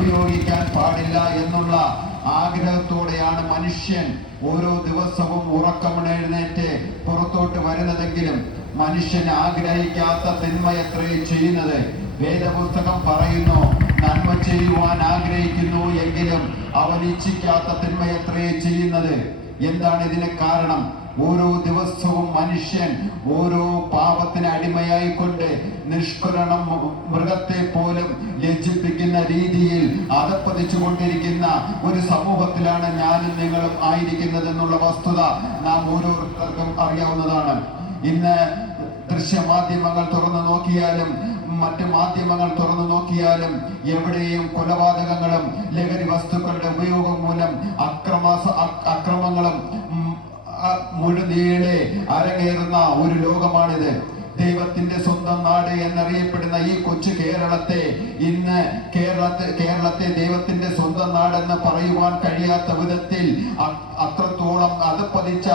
ഉപയോഗിക്കാൻ പാടില്ല എന്നുള്ള ആഗ്രഹത്തോടെയാണ് മനുഷ്യൻ ഓരോ ദിവസവും ഉറക്കമുണർന്നേറ്റ് പുറത്തോട്ട് വരുന്നതെങ്കിലും മനുഷ്യൻ ആഗ്രഹിക്കാത്ത തിന്മയത്രേ ചെയ്യുന്നത്. വേദപുസ്തകം പറയുന്നു, നന്മ ചെയ്യുവാൻ ആഗ്രഹിക്കുന്നു എങ്കിലും അവൻ ഇച്ഛിക്കാത്ത തിന്മയത്രേ ചെയ്യുന്നത്. എന്താണ് ഇതിന് കാരണം? ഓരോ ദിവസവും മനുഷ്യൻ ഓരോ പാപത്തിന് അടിമയായിക്കൊണ്ട് നിഷ്കരണം മൃഗത്തെ പോലും ലജ്ജിപ്പിക്കുന്ന രീതിയിൽ അധപ്പതിച്ചു കൊണ്ടിരിക്കുന്ന ഒരു സമൂഹത്തിലാണ് ഞാനും നിങ്ങളും ആയിരിക്കുന്നത് എന്നുള്ള വസ്തുത നാം ഓരോരുത്തർക്കും അറിയാവുന്നതാണ്. ഇന്ന് ദൃശ്യമാധ്യമങ്ങൾ തുറന്നു നോക്കിയാലും മറ്റ് മാധ്യമങ്ങൾ തുറന്നു നോക്കിയാലും എവിടെയും കൊലപാതകങ്ങളും ലഹരി വസ്തുക്കളുടെ ഉപയോഗം മൂലം അക്രമങ്ങളും മുഴുനീളെ അരങ്ങേറുന്ന ഒരു ലോകമാണിത്. ദൈവത്തിന്റെ സ്വന്തം നാട് എന്നറിയപ്പെടുന്ന ഈ കൊച്ചു കേരളത്തെ ഇന്ന് കേരളത്തെ ദൈവത്തിന്റെ സ്വന്തം നാടെന്ന് പറയുവാൻ കഴിയാത്ത വിധത്തിൽ അത്രത്തോളം അധപ്പതിച്ച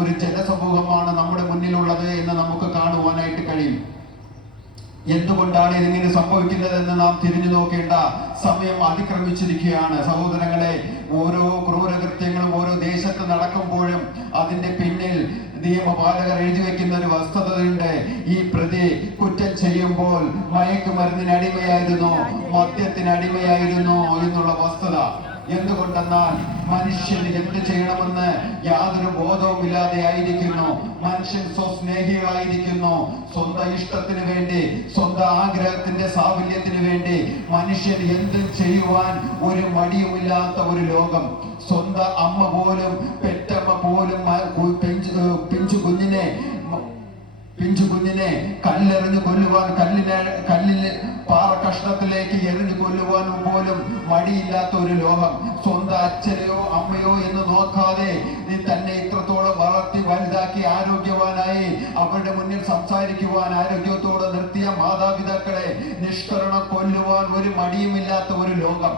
ഒരു ജനസമൂഹമാണ് നമ്മുടെ മുന്നിലുള്ളത് എന്ന് നമുക്ക് കാണുവാനായിട്ട് കഴിയും. എന്തുകൊണ്ടാണ് ഇതിങ്ങനെ സംഭവിക്കുന്നതെന്ന് നാം തിരിഞ്ഞു നോക്കേണ്ട സമയം അതിക്രമിച്ചിരിക്കുകയാണ്. സഹോദരങ്ങളെ, ഓരോ ക്രൂരകൃത്യങ്ങളും ഓരോ ദേശത്ത് നടക്കുമ്പോഴും അതിന്റെ പിന്നിൽ നിയമപാലകർ എഴുതി വെക്കുന്ന ഒരു വസ്തുതയുണ്ട്. ഈ പ്രതി കുറ്റം ചെയ്യുമ്പോൾ മയക്കുമരുന്നിന് അടിമയായിരുന്നു, മദ്യത്തിന് അടിമയായിരുന്നു എന്നുള്ള വസ്തുത. എന്തുകൊണ്ടെന്നാൽ മനുഷ്യന് എന്ത് ചെയ്യണമെന്ന് യാതൊരു ബോധവും ഇല്ലാതെ ആയിരിക്കുന്നു. മനുഷ്യൻ സ്വസ്നേഹികളായിരിക്കുന്നു. സ്വന്തം ഇഷ്ടത്തിന് വേണ്ടി, സ്വന്തം ആഗ്രഹത്തിന്റെ സാഫല്യത്തിന് വേണ്ടി മനുഷ്യൻ എന്തും ചെയ്യുവാൻ ഒരു മടിയുമില്ലാത്ത ഒരു ലോകം. സ്വന്തം അമ്മ പോലും, പെറ്റമ്മ പോലും പിഞ്ചു കുഞ്ഞിനെ കല്ലെറിഞ്ഞു കൊല്ലുവാൻ, കല്ലിൽ പാറ കഷ്ണത്തിലേക്ക് എറിഞ്ഞു കൊല്ലുവാനും പോലും മടിയില്ലാത്ത ഒരു ലോകം. സ്വന്തം അച്ഛനെയോ അമ്മയോ എന്ന് നോക്കാതെ നീ തന്നെ ഇത്രത്തോളം വളർത്തി വലുതാക്കി ആരോഗ്യവാനായി അവരുടെ മുന്നിൽ സംസാരിക്കുവാൻ ആരോഗ്യത്തോടെ നിർത്തിയ മാതാപിതാക്കളെ നിഷ്കരണം കൊല്ലുവാൻ ഒരു മടിയുമില്ലാത്ത ഒരു ലോകം.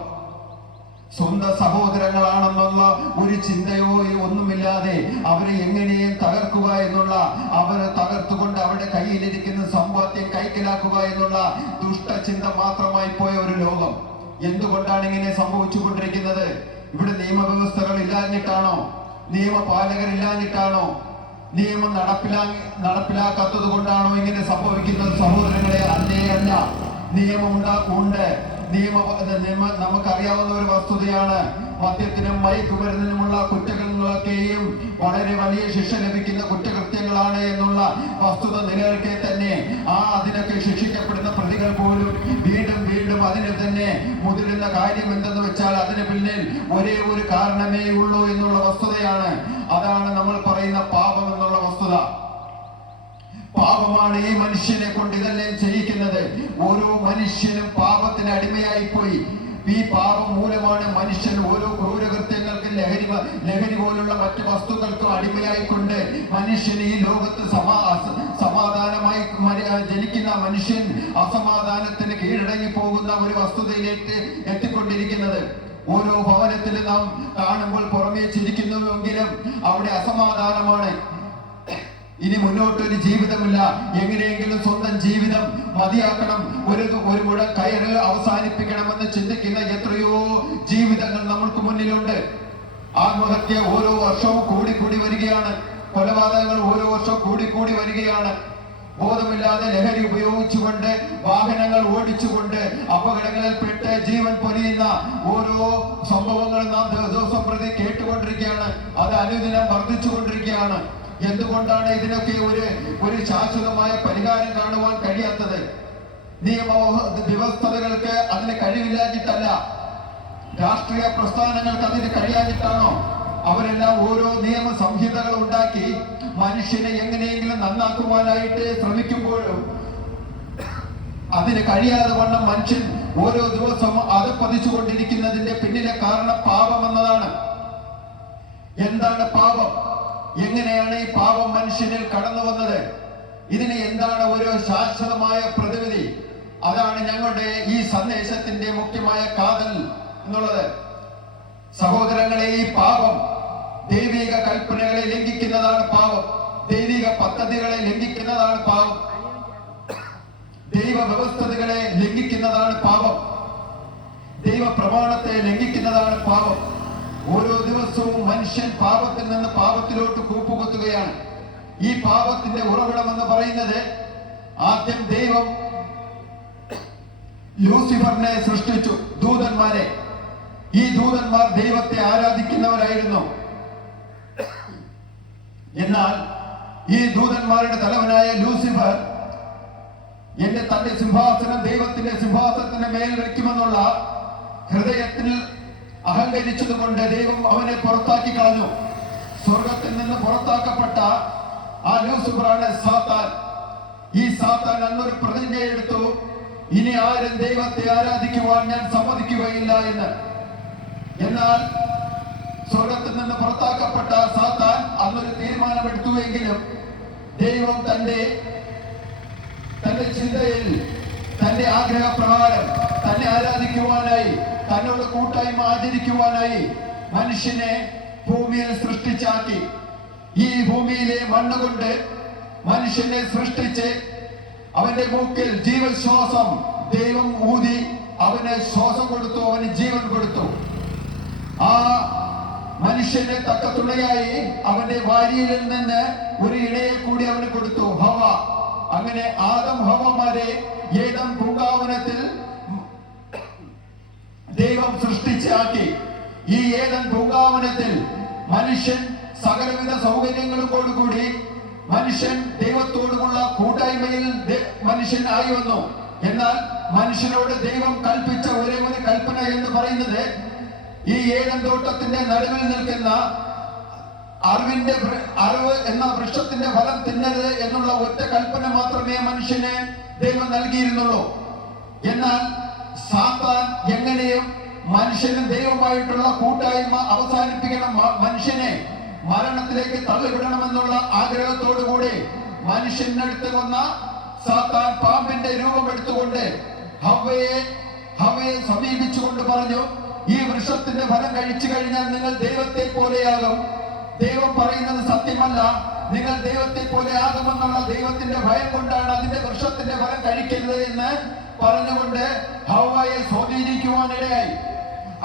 സ്വന്തം സഹോദരങ്ങളാണെന്നുള്ള ഒരു ചിന്തയോ ഒന്നുമില്ലാതെ അവരെ എങ്ങനെയും തകർക്കുക എന്നുള്ള, അവരെ തകർത്തുകൊണ്ട് അവരുടെ കയ്യിലിരിക്കുന്ന സമ്പാദ്യം കൈക്കലാക്കുക എന്നുള്ള ദുഷ്ടചിന്ത മാത്രമായി പോയ ഒരു ലോകം. എന്തുകൊണ്ടാണ് ഇങ്ങനെ സംഭവിച്ചുകൊണ്ടിരിക്കുന്നത്? ഇവിടെ നിയമവ്യവസ്ഥകൾ ഇല്ലാഞ്ഞിട്ടാണോ? നിയമപാലകരില്ലാഞ്ഞിട്ടാണോ? നിയമം നടപ്പിലാക്കാത്തത് കൊണ്ടാണോ ഇങ്ങനെ സംഭവിക്കുന്നത്? സഹോദരങ്ങളെ, അല്ല. നിയമം ഉണ്ട്. നമുക്കറിയാവുന്ന ഒരു വസ്തുതയാണ്. മദ്യത്തിനും മയക്കുമരുന്നിനുമുള്ള കുറ്റങ്ങളൊക്കെയും വളരെ വലിയ ശിക്ഷ ലഭിക്കുന്ന കുറ്റകൃത്യങ്ങളാണ് എന്നുള്ള വസ്തുത നിലനിൽക്കെ തന്നെ അതിനൊക്കെ ശിക്ഷിക്കപ്പെടുന്ന പ്രതികൾ പോലും വീണ്ടും അതിന് തന്നെ മുതിരുന്ന കാര്യം എന്തെന്ന് വെച്ചാൽ അതിന് പിന്നിൽ ഒരേ ഒരു കാരണമേ ഉള്ളൂ എന്നുള്ള വസ്തുതയാണ്. അതാണ് നമ്മൾ പറയുന്ന പാപം എന്നുള്ള വസ്തുത. പാപമാണ് ഈ മനുഷ്യനെ കൊണ്ട് ഇതെല്ലാം ചെയ്യിക്കുന്നത്. ഓരോ മനുഷ്യനും പാപത്തിന് അടിമയായി പോയി. ഈ പാപം മൂലമാണ് മനുഷ്യൻ ഓരോ ക്രൂരകൃത്യങ്ങൾക്കും ലഹരി പോലുള്ള മറ്റു വസ്തുക്കൾക്കും അടിമയായിക്കൊണ്ട് മനുഷ്യന് ഈ ലോകത്ത് സമാധാനമായി ജനിക്കുന്ന മനുഷ്യൻ അസമാധാനത്തിന് കീഴടങ്ങി പോകുന്ന ഒരു വസ്തുതയിലേക്ക് എത്തിക്കൊണ്ടിരിക്കുന്നത്. ഓരോ ഭവനത്തിൽ നാം കാണുമ്പോൾ പുറമേ ചിരിക്കുന്നുവെങ്കിലും അവിടെ അസമാധാനമാണ്. ഇനി മുന്നോട്ടൊരു ജീവിതമില്ല. എങ്ങനെയെങ്കിലും സ്വന്തം ജീവിതം മതിയാക്കണം, ഒരു മുഴ കയറ് അവസാനിപ്പിക്കണമെന്ന് ചിന്തിക്കുന്ന എത്രയോ ജീവിതങ്ങൾ നമ്മൾക്ക് മുന്നിലുണ്ട്. ആത്മഹത്യ ഓരോ വർഷവും കൂടി വരികയാണ്. കൊലപാതകങ്ങൾ ഓരോ വർഷവും കൂടി വരികയാണ്. ബോധമില്ലാതെ ലഹരി ഉപയോഗിച്ചുകൊണ്ട് വാഹനങ്ങൾ ഓടിച്ചുകൊണ്ട് അപകടങ്ങളിൽപ്പെട്ട് ജീവൻ പൊലിയുന്ന ഓരോ സംഭവങ്ങളും നാം ദിവസം പ്രതി കേട്ടുകൊണ്ടിരിക്കുകയാണ്. അത് അനുദിനം വർദ്ധിച്ചുകൊണ്ടിരിക്കുകയാണ്. എന്തുകൊണ്ടാണ് ഇതിനൊക്കെ ഒരു ശാശ്വതമായ പരിഹാരം കാണുവാൻ കഴിയാത്തത്? നിയമ വ്യവസ്ഥകൾക്ക് അതിന് കഴിവില്ലാഞ്ഞിട്ടല്ല, രാഷ്ട്രീയ പ്രസ്ഥാനങ്ങൾക്ക് അതിന് കഴിയാഞ്ഞിട്ടാണോ? അവരെല്ലാം ഓരോ നിയമ സംഹിതകൾ ഉണ്ടാക്കി മനുഷ്യനെ എങ്ങനെയെങ്കിലും നന്നാക്കുവാനായിട്ട് ശ്രമിക്കുമ്പോഴും അതിന് കഴിയാതെ വണ്ണം മനുഷ്യൻ ഓരോ ദിവസവും അധപ്പതിച്ചുകൊണ്ടിരിക്കുന്നതിന്റെ പിന്നിലെ കാരണം പാപം എന്നതാണ്. എന്താണ് പാപം? എങ്ങനെയാണ് ഈ പാപം മനുഷ്യനിൽ കടന്നു വന്നത്? ഇതിന് എന്താണ് ഒരു ശാശ്വതമായ പ്രതിവിധി? അതാണ് ഞങ്ങളുടെ ഈ സന്ദേശത്തിന്റെ മുഖ്യമായ കാതൽ എന്നുള്ളത്. സഹോദരങ്ങളെ, ഈ പാപം ദൈവിക കൽപ്പനകളെ ലംഘിക്കുന്നതാണ് പാപം. ദൈവിക പദ്ധതികളെ ലംഘിക്കുന്നതാണ് പാപം. ദൈവ വ്യവസ്ഥകളെ ലംഘിക്കുന്നതാണ് പാപം. ദൈവ ദിവസവും മനുഷ്യൻ പാപത്തിൽ നിന്ന് പാപത്തിലോട്ട് കൂപ്പുകുത്തുകയാണ്. ഈ പാപത്തിന്റെ ഉറവിടം എന്ന് പറയുന്നത്, ആദ്യം ദൈവം ലൂസിഫറിനെ സൃഷ്ടിച്ചു, ദൂതന്മാരെ. ഈ ദൂതന്മാർ ദൈവത്തെ ആരാധിക്കുന്നവരായിരുന്നു. എന്നാൽ ഈ ദൂതന്മാരുടെ തലവനായ ലൂസിഫർ തന്റെ സിംഹാസനം ദൈവത്തിന്റെ സിംഹാസനത്തിന്റെ മേൽ വയ്ക്കുമെന്നുള്ള ഹൃദയത്തിൽ അഹങ്കരിച്ചതുകൊണ്ട് ദൈവം അവനെ പുറത്താക്കി കളഞ്ഞു. സ്വർഗത്തിൽ നിന്ന് പുറത്താക്കപ്പെട്ട ആ ലൂസിഫറാണ് സാത്താൻ. ഈ സാത്താൻ അന്നൊരു പ്രതിജ്ഞ എടുത്തു, ഇനി ആരും ദൈവത്തെ ആരാധിക്കുവാൻ ഞാൻ സമ്മതിക്കുകയില്ല എന്ന്. എന്നാൽ സ്വർഗത്തിൽ നിന്ന് പുറത്താക്കപ്പെട്ട സാത്താൻ അന്നൊരു തീരുമാനമെടുത്തുവെങ്കിലും ദൈവം തന്റെ ചിന്തയിൽ, തന്റെ ആഗ്രഹപ്രകാരം തന്നെ ആരാധിക്കുവാനായി, തന്നോട് കൂട്ടായ്മ ആചരിക്കുവാനായി മനുഷ്യനെ ഭൂമിയിൽ സൃഷ്ടിച്ചാക്കി. ഈ ഭൂമിയിലെ മണ്ണുകൊണ്ട് മനുഷ്യനെ സൃഷ്ടിച്ച് അവന്റെ മൂക്കിൽ ജീവശ്വാസം ദൈവം ഊതി അവന് ശ്വാസം കൊടുത്തു, അവന് ജീവൻ കൊടുത്തു. ആ മനുഷ്യന് തക്ക തുണയായി അവന്റെ വാരിയിൽ നിന്ന് ഒരു ഇണയെ കൂടി അവന് കൊടുത്തു, ഹവ. അങ്ങനെ ആദം ഹവമാരെ ഏദൻ പൂങ്കാവനത്തിൽ ദൈവം സൃഷ്ടിച്ചാക്കി. ഈ ഏദൻ പൂങ്കാവനത്തിൽ മനുഷ്യൻ സകലവിധ സൗകര്യങ്ങളോടുകൂടി മനുഷ്യൻ ദൈവത്തോടുമുള്ള കൂട്ടായ്മയിൽ മനുഷ്യൻ ആയി വന്നു. എന്നാൽ മനുഷ്യനോട് ദൈവം കൽപ്പിച്ച ഒരേ ഒരു കൽപ്പന എന്ന് പറയുന്നത്, ഈ ഏദൻ തോട്ടത്തിന്റെ നടുവിൽ നിൽക്കുന്ന അറിവ് എന്ന വൃക്ഷത്തിന്റെ ഫലം തിന്നരുത് എന്നുള്ള ഒറ്റ കൽപ്പന മാത്രമേ മനുഷ്യന് ദൈവം നൽകിയിരുന്നുള്ളൂ. എന്നാൽ സാത്താൻ എങ്ങനെയും മനുഷ്യനും ദൈവമായിട്ടുള്ള കൂട്ടായ്മ അവസാനിപ്പിക്കണം, മനുഷ്യനെ മരണത്തിലേക്ക് തള്ളിവിടണമെന്നുള്ള ആഗ്രഹത്തോടുകൂടി മനുഷ്യനടുത്ത് വന്ന സാത്താൻ പാമ്പിന്റെ രൂപം എടുത്തുകൊണ്ട് ഹവ്വയെ സമീപിച്ചുകൊണ്ട് പറഞ്ഞു, ഈ വൃക്ഷത്തിന്റെ ഫലം കഴിച്ചു കഴിഞ്ഞാൽ നിങ്ങൾ ദൈവത്തെ പോലെയാകും. ദൈവം പറയുന്നത് സത്യമല്ല, നിങ്ങൾ ദൈവത്തെ പോലെ ആകുമെന്നുള്ള ദൈവത്തിന്റെ ഭയം കൊണ്ടാണ് അതിന്റെ വൃക്ഷത്തിന്റെ ഫലം കഴിക്കരുത് എന്ന് പറഞ്ഞുകൊണ്ട് ഹവ്വയെ സ്വാധീനിക്കുവാനിടയായി.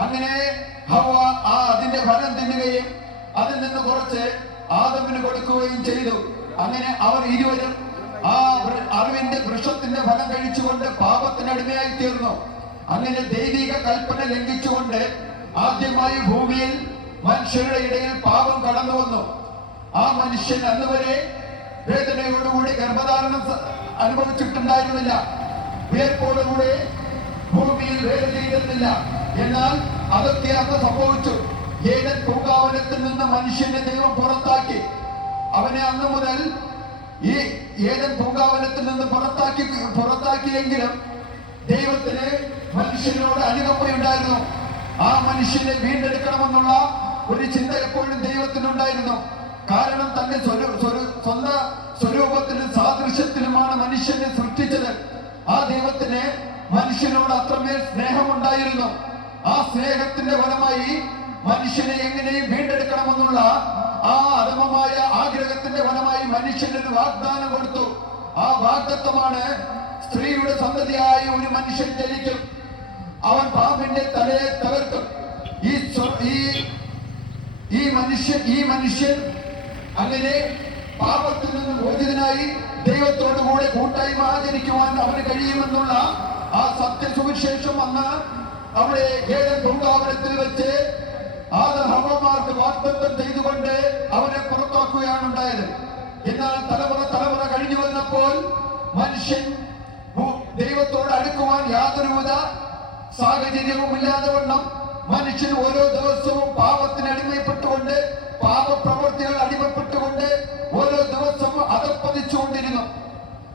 അങ്ങനെ ഹവ്വ അതിന്റെ ഫലം തിന്നുകയും അതിൽ നിന്ന് കുറച്ച് ആദമിന് കൊടുക്കുകയും ചെയ്തു. അങ്ങനെ അവർ ഇരുവരും ആ അറിവിന്റെ വൃക്ഷത്തിന്റെ ഫലം കഴിച്ചുകൊണ്ട് പാപത്തിനടിമയായി തീർന്നു. അങ്ങനെ ദൈവിക കൽപ്പന ലംഘിച്ചുകൊണ്ട് ആദ്യമായി ഭൂമിയിൽ മനുഷ്യരുടെ ഇടയിൽ പാപം കടന്നു വന്നു. ആ മനുഷ്യൻ അന്നുവരെ വേദനയോടുകൂടി ഗർഭധാരണം അനുഭവിച്ചിട്ടുണ്ടായിരുന്നില്ല, വിയർപ്പോടുകൂടി ഭൂമിയിൽ വേദന ചെയ്തിരുന്നില്ല. എന്നാൽ അതൊക്കെ അന്ന് സംഭവിച്ചു. ഏദൻ പൂങ്കാവനത്തിൽ നിന്ന് മനുഷ്യനെ ദൈവം പുറത്താക്കി. അവനെ അന്ന് മുതൽ ഈ ഏദൻ പൂങ്കാവനത്തിൽ നിന്ന് പുറത്താക്കിയെങ്കിലും ദൈവത്തിന് മനുഷ്യനോട് അനുകമ്പയുണ്ടായിരുന്നു. ആ മനുഷ്യനെ വീണ്ടെടുക്കണമെന്നുള്ള ഒരു ചിന്ത എപ്പോഴും ദൈവത്തിനുണ്ടായിരുന്നു. കാരണം തന്റെ സ്വന്തം സ്വരൂപത്തിലും സാദൃശ്യത്തിലുമാണ് മനുഷ്യനെ സൃഷ്ടിച്ചത്. ആ ദൈവത്തിന് മനുഷ്യനോട് അത്രമേൽ സ്നേഹമുണ്ടായിരുന്നു. ആ സ്നേഹത്തിന്റെ ഫലമായി മനുഷ്യനെ എങ്ങനെയും വീണ്ടെടുക്കണമെന്നുള്ള ആ അധമമായ ആഗ്രഹത്തിന്റെ ഫലമായി മനുഷ്യനൊരു വാഗ്ദാനം കൊടുത്തു. ആ വാഗ്ദത്തമാണ്, സ്ത്രീയുടെ സന്തതിയായ ഒരു മനുഷ്യൻ ജനിക്കും, അവൻ പാമ്പിന്റെ തലയെ തകർക്കും. ഈ മനുഷ്യൻ അങ്ങനെ പാപത്തിൽ നിന്ന് മോചിതനായി ദൈവത്തോടുകൂടെ കൂട്ടായ്മ ആചരിക്കുവാൻ അവന് കഴിയുമെന്നുള്ള ആ സത്യസുവിശേഷം വന്ന് അവിടെ ഏദൻ പൂങ്കാവനത്തിൽ വെച്ച് ഹവ്വമാർക്ക് വാഗ്ദത്തം ചെയ്തുകൊണ്ട് അവനെ പുറത്താക്കുകയാണ് ഉണ്ടായത്. എന്നാൽ തലമുറ കഴിഞ്ഞു വന്നപ്പോൾ മനുഷ്യൻ ദൈവത്തോട് അടുക്കുവാൻ യാതൊരുവിധ സാഹചര്യവും ഇല്ലാതെ വണ്ണം മനുഷ്യൻ ഓരോ ദിവസവും പാപത്തിന് അടിമപ്പെട്ടുകൊണ്ട്, പാപപ്രവൃത്തികൾ അടിമപ്പെട്ടുകൊണ്ട് ഓരോ ദിവസവും അധപ്പതിച്ചുകൊണ്ടിരുന്നു.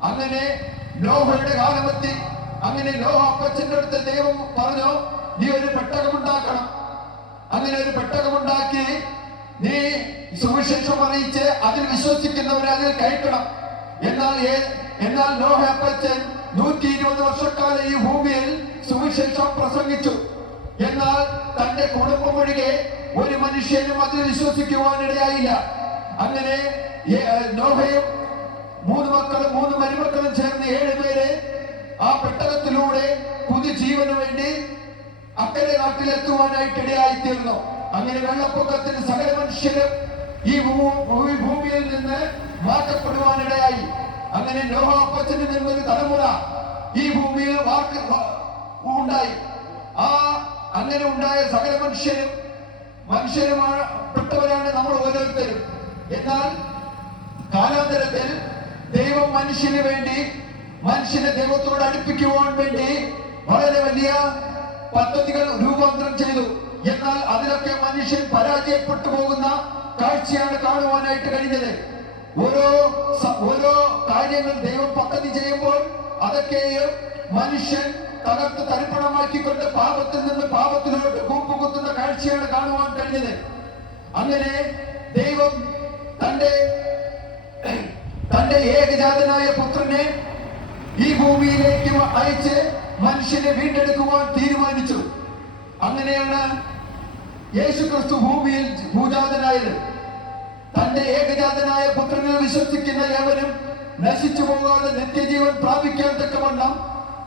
അങ്ങനെ നോഹയുടെ കാലമെത്തി. അങ്ങനെ നോഹ അപ്പച്ചന്റെ അടുത്ത് ദൈവം പറഞ്ഞു, നീ ഒരു പെട്ടകമുണ്ടാക്കണം. അങ്ങനെ ഒരു പെട്ടകമുണ്ടാക്കി നീ സുവിശേഷം അറിയിച്ച് അതിൽ വിശ്വസിക്കുന്നവരെ അതിൽ കയറ്റണം. എന്നാൽ നോഹ അപ്പച്ചൻ 120 വർഷക്കാലം ഈ ഭൂമിയിൽ സുവിശേഷം പ്രസംഗിച്ചു. എന്നാൽ തന്റെ കുടുംബം ഒഴികെ ഒരു മനുഷ്യനും അതിൽ വിശ്വസിക്കുവാനിടയായില്ല. അങ്ങനെ നോഹയും 3 മക്കളും 3 മരുമക്കളും ചേർന്ന് 7 പേര് ആ പെട്ടകത്തിലൂടെ പുതുജീവന് വേണ്ടി അക്കരെ നാട്ടിലെത്തുവാനായിട്ട് ഇടയായിത്തീർന്നു. അങ്ങനെ വെള്ളപ്പൊക്കത്തിന് സകല മനുഷ്യരും ഈ ഭൂമിയിൽ നിന്ന് മാറ്റപ്പെടുവാനിടയായി. അങ്ങനെ നോഹ അപ്പച്ചനിൽ നിന്നൊരു തലമുറ ഈ ഭൂമിയിൽ ഉണ്ടായി. അങ്ങനെ ഉണ്ടായ സകല മനുഷ്യരുമാപ്പെട്ടവരാണ് നമ്മൾ ഓരോരുത്തരും. എന്നാൽ കാലാന്തരത്തിൽ ദൈവം മനുഷ്യനെ ദൈവത്തോട് അടുപ്പിക്കുവാൻ വേണ്ടി വളരെ വലിയ പദ്ധതികൾ രൂപാന്തരം ചെയ്തു. എന്നാൽ അതിലൊക്കെ മനുഷ്യൻ പരാജയപ്പെട്ടു പോകുന്ന കാഴ്ചയാണ് കാണുവാനായിട്ട് കഴിഞ്ഞത്. ഓരോ കാര്യങ്ങൾ ദൈവം പദ്ധതി ചെയ്യുമ്പോൾ അതൊക്കെയും മനുഷ്യൻ തകർത്ത് തരിപ്പണമാക്കിക്കൊണ്ട് പാപത്തിൽ നിന്ന് പാപത്തിലോട്ട് കൂപ്പുകുത്തുന്ന കാഴ്ചയാണ് കാണുവാൻ കഴിഞ്ഞത്. അങ്ങനെ ദൈവം തന്റെ ഏകജാതനായ പുത്രനെ ഈ ഭൂമിയിലേക്ക് അയച്ച് മനുഷ്യനെ വീണ്ടെടുക്കുവാൻ തീരുമാനിച്ചു. അങ്ങനെയാണ് യേശുക്രിസ്തു ഭൂമിയിൽ ഭൂജാതനായത്. തന്റെ ഏകജാതനായ പുത്രനിൽ വിശ്വസിക്കുന്ന ഏവനും നശിച്ചു പോകാതെ നിത്യജീവൻ പ്രാപിക്കാൻ തക്കവണ്ണം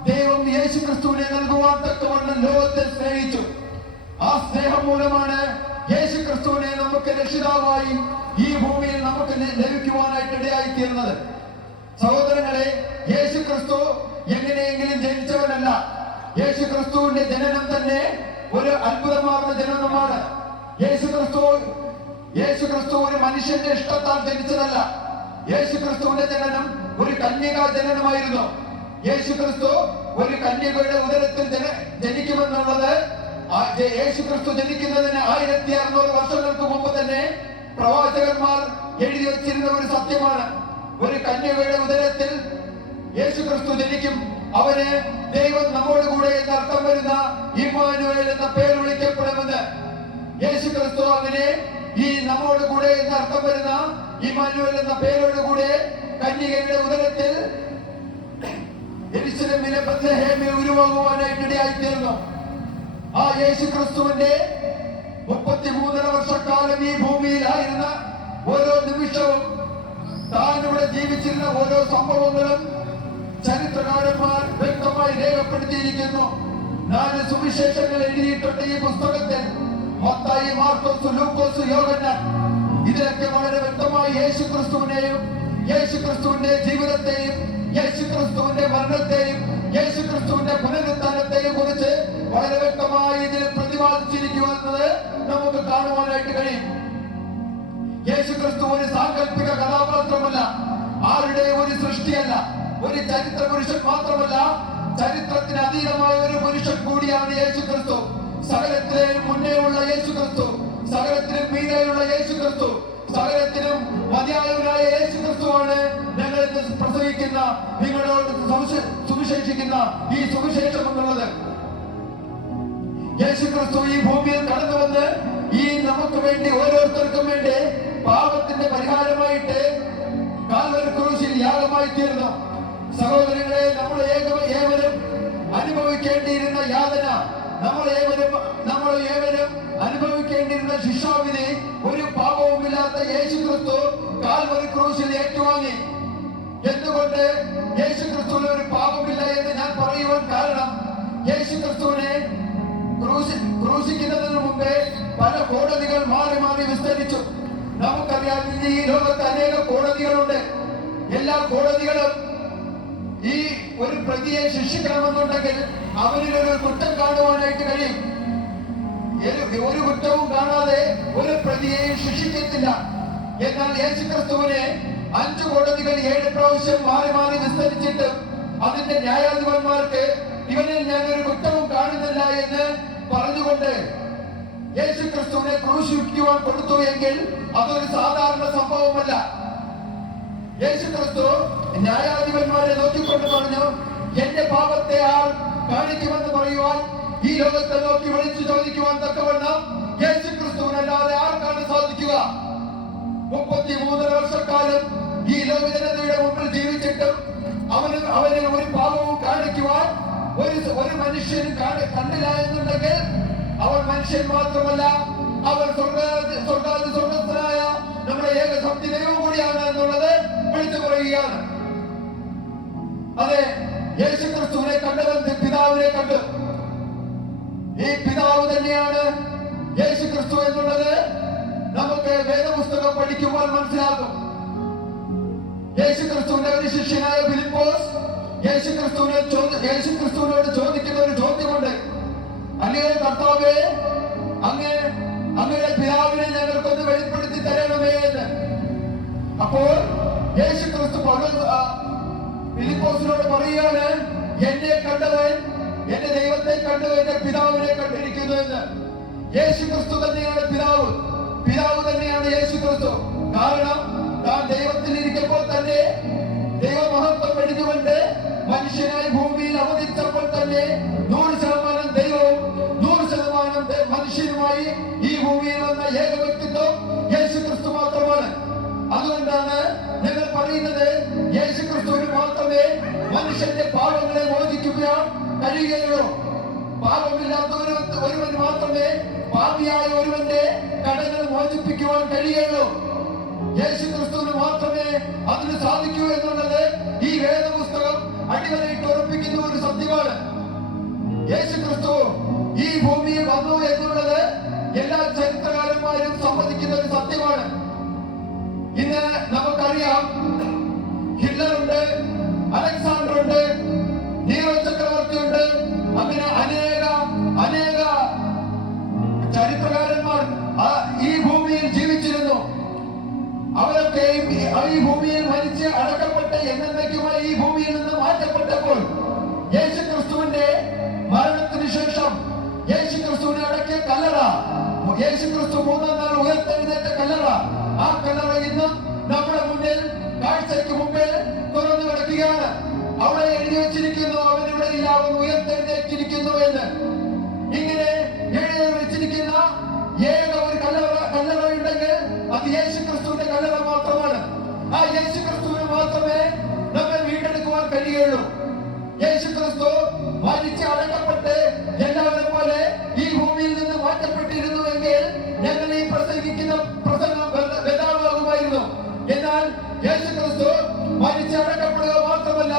ദൈവം യേശുക്രിസ്തുവിനെ നൽകുവാൻ തക്കവണ്ണം ലോകത്തെ സ്നേഹിച്ചു. ആ സ്നേഹം മൂലമാണ് യേശുക്രിസ്തുവിനെ നമുക്ക് രക്ഷിതാവായി ഈ ഭൂമിയിൽ നമുക്ക് ലഭിക്കുവാനായിട്ട് ഇടയായി തീർന്നത്. സഹോദരങ്ങളെ, യേശുക്രിസ്തു എങ്ങനെയെങ്കിലും ജനിച്ചവനല്ല. യേശുക്രിസ്തുവിന്റെ ജനനം തന്നെ ഒരു അത്ഭുതമാർന്ന ജനനമാണ്. യേശുക്രിസ്തു ഒരു മനുഷ്യന്റെ ഇഷ്ടത്താൽ ജനിച്ചതല്ല. യേശുക്രിസ്തുവിന്റെ ജനനം ഒരു കന്യകാ ജനനമായിരുന്നു. യേശുക്രിസ്തു ഒരു കന്യകയുടെ ഉദരത്തിൽ ജനിക്കുമെന്നുള്ളത് യേശുക്രിസ്തു ജനിക്കുന്നതിന് 1600 വർഷങ്ങൾക്ക് മുമ്പ് തന്നെ പ്രവാചകന്മാർ എഴുതി വച്ചിരുന്ന ഒരു സത്യമാണ്. ഒരു കന്യകയുടെ ഉദരത്തിൽ യേശുക്രിസ്തു ജനിക്കും, അവന് ദൈവം നമ്മോട് കൂടെ എന്ന് അർത്ഥം വരുന്ന ഇമ്മാനുവേൽ എന്ന പേര് വിളിക്കപ്പെടുമെന്ന്. യേശുക്രിസ്തു അങ്ങനെ ഈ നമ്മോട് കൂടെ എന്ന് അർത്ഥം വരുന്ന ഇമ്മാനുവേൽ എന്ന പേരോടുകൂടെ കന്യകയുടെ ഉദരത്തിൽ യെരൂശലേമിലെ ബത്ലഹേമിൽ ഉരുവാകുവാനായിട്ട് ഇടയായിത്തീർന്നു. ആ യേശുക്രിസ്തുവിന്റെ 33 വർഷക്കാലം ഈ ഭൂമിയിലായിരുന്ന ഓരോ നിമിഷവും താൻ ഇവിടെ ജീവിച്ചിരുന്ന ഓരോ സംഭവങ്ങളും ചരിത്രകാരന്മാർ വ്യക്തമായി രേഖപ്പെടുത്തിയിരിക്കുന്നു. 4 സുവിശേഷങ്ങൾ എഴുതിയിട്ടുണ്ട് ഈ പുസ്തകത്തിൽ. മത്തായി, മാർക്കോസ്, ലൂക്കോസ്, യോഹന്നാൻ. ഇതിലൊക്കെ വളരെ വ്യക്തമായി യേശുക്രിസ്തുവിനെയും യേശുക്രിസ്തുവിന്റെ ജീവിതത്തെയും യേശുക്രിസ്തുവിന്റെ മരണത്തെയും യേശുക്രിസ്തുവിന്റെ പുനരുത്ഥാനത്തെയും കുറിച്ച് വളരെ വ്യക്തമായി ഇതിൽ പ്രതിപാദിച്ചിരിക്കുന്നത് നമുക്ക് കാണുവാനായിട്ട് കഴിയും. യേശുക്രിസ്തു ഒരു സാങ്കല്പിക കഥാപാത്രമല്ല, ആരുടെ ഒരു സൃഷ്ടിയല്ല, ഒരു ചരിത്ര പുരുഷൻ മാത്രമല്ല, ചരിത്രത്തിന് അതീതമായ ഒരു പുരുഷൻ കൂടിയാണ് യേശുക്രിസ്തു. സകലത്തിനും മുന്നേയുള്ള യേശുക്രിസ്തു, സകലത്തിനും മീതെയുള്ള യേശുക്രിസ്തു, സകലത്തിനും മതിയായവനായ യേശുക്രിസ്തുവാണ് ഞങ്ങൾ പ്രസംഗിക്കുന്ന, നിങ്ങളോട് സുവിശേഷിക്കുന്ന ഈ സുവിശേഷം എന്നുള്ളത്. യേശുക്രിസ്തു ഈ ഭൂമിയിൽ കടന്നു വന്ന് ഈ നമുക്ക് വേണ്ടി ഓരോരുത്തർക്കും വേണ്ടി പാപത്തിന്റെ പരിഹാരമായിട്ട് കാൽവരി ക്രൂശിൽ യാഗമായി തീർന്നു. സഹോദരങ്ങളെ, നമ്മൾ ഏവരും അനുഭവിക്കേണ്ടിയിരുന്ന യാതന, നമ്മൾ ഏവരും അനുഭവിക്കേണ്ടിയിരുന്ന ശിക്ഷാവിധി ഒരു പാപവുമില്ലാത്ത യേശുക്രിസ്തു കാൽവരി ക്രൂശിൽ ഏറ്റുവാങ്ങി. എന്തുകൊണ്ട് യേശുക്രിസ്തുവിന് ഒരു പാപമില്ല എന്ന് ഞാൻ പറയുവാൻ കാരണം, യേശുക്രിസ്തുവിനെ ക്രൂശിക്കുന്നതിന് മുമ്പേ പല കോടതികൾ മാറി മാറി വിസ്തരിച്ചു. നമുക്കറിയാം, ഈ ലോകത്ത് അനേക കോടതികളുണ്ട്. എല്ലാ കോടതികളും ഈ ഒരു പ്രതിയെ ശിക്ഷിക്കണമെന്നുണ്ടെങ്കിൽ അവരിലൊരു കുറ്റം കാണുവാനായിട്ട് കഴിയും. ഒരു കുറ്റവും കാണാതെ ഒരു പ്രതിയെയും ശിക്ഷിക്കത്തില്ല. എന്നാൽ യേശുക്രിസ്തുവിനെ 5 കോടതികൾ 7 പ്രാവശ്യം മാറി മാറി വിസ്തരിച്ചിട്ട് അതിന്റെ ന്യായാധിപന്മാർക്ക് ഇവനിൽ ഞാനൊരു കുറ്റവും കാണുന്നില്ല എന്ന് പറഞ്ഞുകൊണ്ട് യേശുക്രിസ്തുവിനെ ക്രൂശിക്കുവാൻ കൊടുത്തു എങ്കിൽ അതൊരു സാധാരണ സംഭവമല്ല. യേശുക്രിസ്തു ന്യായാധിപന്മാരെ നോക്കിക്കൊണ്ട് പറഞ്ഞു, എന്റെ പാപത്തെ ആൾ കാണിക്കുമെന്ന് പറയുവാൻ, ഈ ലോകത്തെ നോക്കി വിളിച്ചു ചോദിക്കുവാൻ തക്കവണ്ണം യേശുക്രിസ്തുവിനല്ലാതെ ആർക്കാണ് സാധിക്കുക? 33 വർഷക്കാലം ഈ ലോകജനതയുടെ മുമ്പിൽ ജീവിച്ചിട്ടും അവന് ഒരു പാപവും കാണിക്കുവാൻ ഒരു മനുഷ്യനും കണ്ടില്ല എന്നുണ്ടെങ്കിൽ അവൻ മനുഷ്യൻ മാത്രമല്ല, അവൻ സ്വർഗസ്ഥനായ നമ്മുടെ ഏകസത്യ ദൈവം കൂടിയാണ് എന്നുള്ളത് വിളിച്ചു പറയുകയാണ്. അതെ, യേശുക്രിസ്തുവിനെ കണ്ടവൻ പിതാവിനെ കണ്ടു. ഈ പിതാവ് തന്നെയാണ് യേശുക്രിസ്തു ക്രിസ്തു എന്നുള്ളത് നമുക്ക് വേദപുസ്തകം പഠിക്കുമ്പോൾ മനസ്സിലാകും. യേശു ക്രിസ്തുവിന്റെ ഒരു ശിഷ്യനായ ഫിലിപ്പോസ് യേശു ക്രിസ്തുവിനോട് ചോദിക്കുന്ന ഒരു ചോദ്യമുണ്ട്. അല്ലയോ കർത്താവേ, അങ്ങയുടെ പിതാവിനെ ഞങ്ങൾക്കൊന്ന് വെളിപ്പെടുത്തി തരണമേ എന്ന്. അപ്പോൾ യേശു ക്രിസ്തു ഫിലിപ്പോസിനോട് പറയുകയാണ്, എന്നെ കണ്ടവൻ എന്റെ ദൈവത്തെ കണ്ടു, എന്റെ പിതാവിനെ കണ്ടിരിക്കുന്നു എന്ന്. യേശു ക്രിസ്തു തന്നെയാണ് പിതാവ്, പിതാവ് തന്നെയാണ് യേശു ക്രിസ്തു. കാരണം താൻ ദൈവത്തിൽ ഇരിക്കുമ്പോൾ തന്നെ ദൈവമഹത്വം വെടിഞ്ഞുകൊണ്ട് മനുഷ്യനായി ഭൂമിയിൽ അവതരിച്ചപ്പോൾ തന്നെ 100% ദൈവവും 100% മനുഷ്യനുമായി ഈ ഭൂമിയിൽ വന്ന ഏക വ്യക്തിത്വം യേശു ക്രിസ്തു മാത്രമാണ്. അതുകൊണ്ടാണ് ഞങ്ങൾ പറയുന്നത്, യേശു ക്രിസ്തുവിന് മാത്രമേ മനുഷ്യന്റെ പാപങ്ങളെ മോചിക്കുവാൻ കഴിയുകയുള്ളൂ. പാപമില്ലാത്ത ഒരുവന് മാത്രമേ പാപിയായ ഒരുവന്റെ കടങ്ങൾ മോചിപ്പിക്കുവാൻ കഴിയുകയുള്ളൂ. യേശു ക്രിസ്തുവിന് മാത്രമേ അതിന് സാധിക്കൂ എന്നുള്ളത് ഈ വേദപുസ്തകം അടിവരയിട്ട് ഉറപ്പിക്കുന്ന ഒരു സത്യമാണ്. യേശു ക്രിസ്തു ഈ ഭൂമിയിൽ വന്നു എന്നുള്ളത് എല്ലാ ചരിത്രകാരന്മാരും സമ്മതിക്കുന്ന ഒരു സത്യമാണ്. ഇന്ന് നമുക്കറിയാം, ഹിറ്റ്ലറുണ്ട്, അലക്സാണ്ടർ ഉണ്ട്, നീറോ ചക്രവർത്തി ഉണ്ട്, അങ്ങനെ അനേക ചരിത്രകാരന്മാർ ഈ ഭൂമിയിൽ ജീവിച്ചിരുന്നു. അവരൊക്കെ ഈ ഭൂമിയിൽ മരിച്ച് അടക്കപ്പെട്ട് എന്നേക്കുമായി ഈ ഭൂമിയിൽ നിന്ന് മാറ്റപ്പെട്ടപ്പോൾ യേശു ക്രിസ്തുവിന്റെ മരണത്തിന് ശേഷം യേശു ക്രിസ്തുവിനെ അടക്കിയ കല്ലറ, യേശു ക്രിസ്തു 3-ാം നാൾ ഉയർത്തെഴുന്നേറ്റ കല്ലറ, ആ കല്ലറ ഇന്നും നമ്മുടെ മുന്നിൽ കാഴ്ചയ്ക്ക് മുമ്പേ തുറന്നു കിടക്കുകയാണ്. അവിടെ എഴുതി വെച്ചിരിക്കുന്നു, അവനിവിടെ ഇല്ല, അവൻ ഉയർത്തെഴുന്നേറ്റിരിക്കുന്നു എന്ന്. ഇങ്ങനെ എഴുതി വെച്ചിരിക്കുന്ന ഏക ഒരു കല്ലറ ഉണ്ടെങ്കിൽ അത് യേശു ക്രിസ്തുവിന്റെ കല്ലറ മാത്രമാണ്. ആ യേശു ക്രിസ്തുവിന് മാത്രമേ നമ്മെ വീണ്ടെടുക്കുവാൻ കഴിയുള്ളൂ. യേശു ക്രിസ്തു മരിച്ച് അടക്കപ്പെട്ട് എല്ലാവരും പോലെ ഈ ഭൂമിയിൽ നിന്ന് മാറ്റപ്പെട്ടിരുന്നുവെങ്കിൽ ഞങ്ങൾ ഈ പ്രസംഗിക്കുന്ന പ്രസംഗം വ്യഥാവാകുമായിരുന്നു. എന്നാൽ യേശു ക്രിസ്തു മരിച്ച് അടക്കപ്പെടുക മാത്രമല്ല,